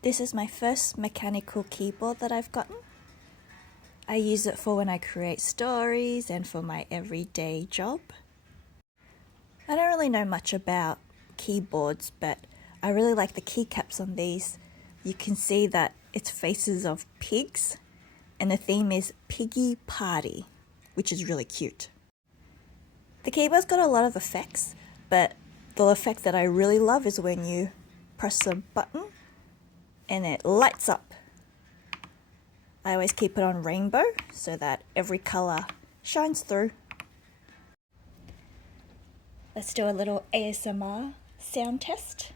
This is my first mechanical keyboard that I've gotten. I use it for when I create stories and for my everyday job. I don't really know much about keyboards, but I really like the keycaps on these. You can see that it's faces of pigs, and the theme is Piggy Party, which is really cute. The keyboard's got a lot of effects, but the effect that I really love is when you press a button and it lights up. I always keep it on rainbow so that every color shines through. Let's do a little ASMR sound test.